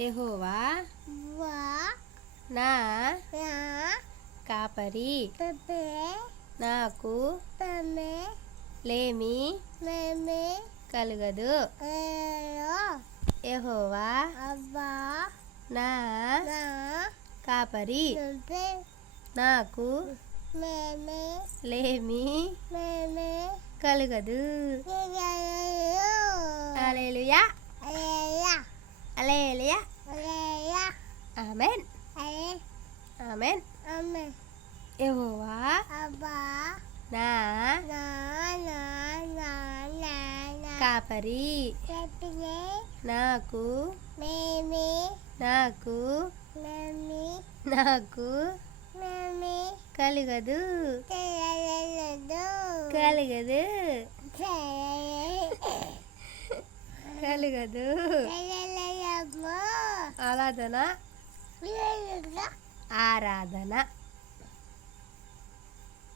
యెహోవా నా కాపరి నాకు లేమి కలుగదు. యెహోవా నా కాపరి నాకు లేమి కలుగదు. హల్లెలూయా హల్లెలూయా ఆమేన్ ఆమేన్. యెహోవా నా కాపరి నాకు కలుగదు కలుగదు కలుగదు. ఆరాధన ఆరాధన.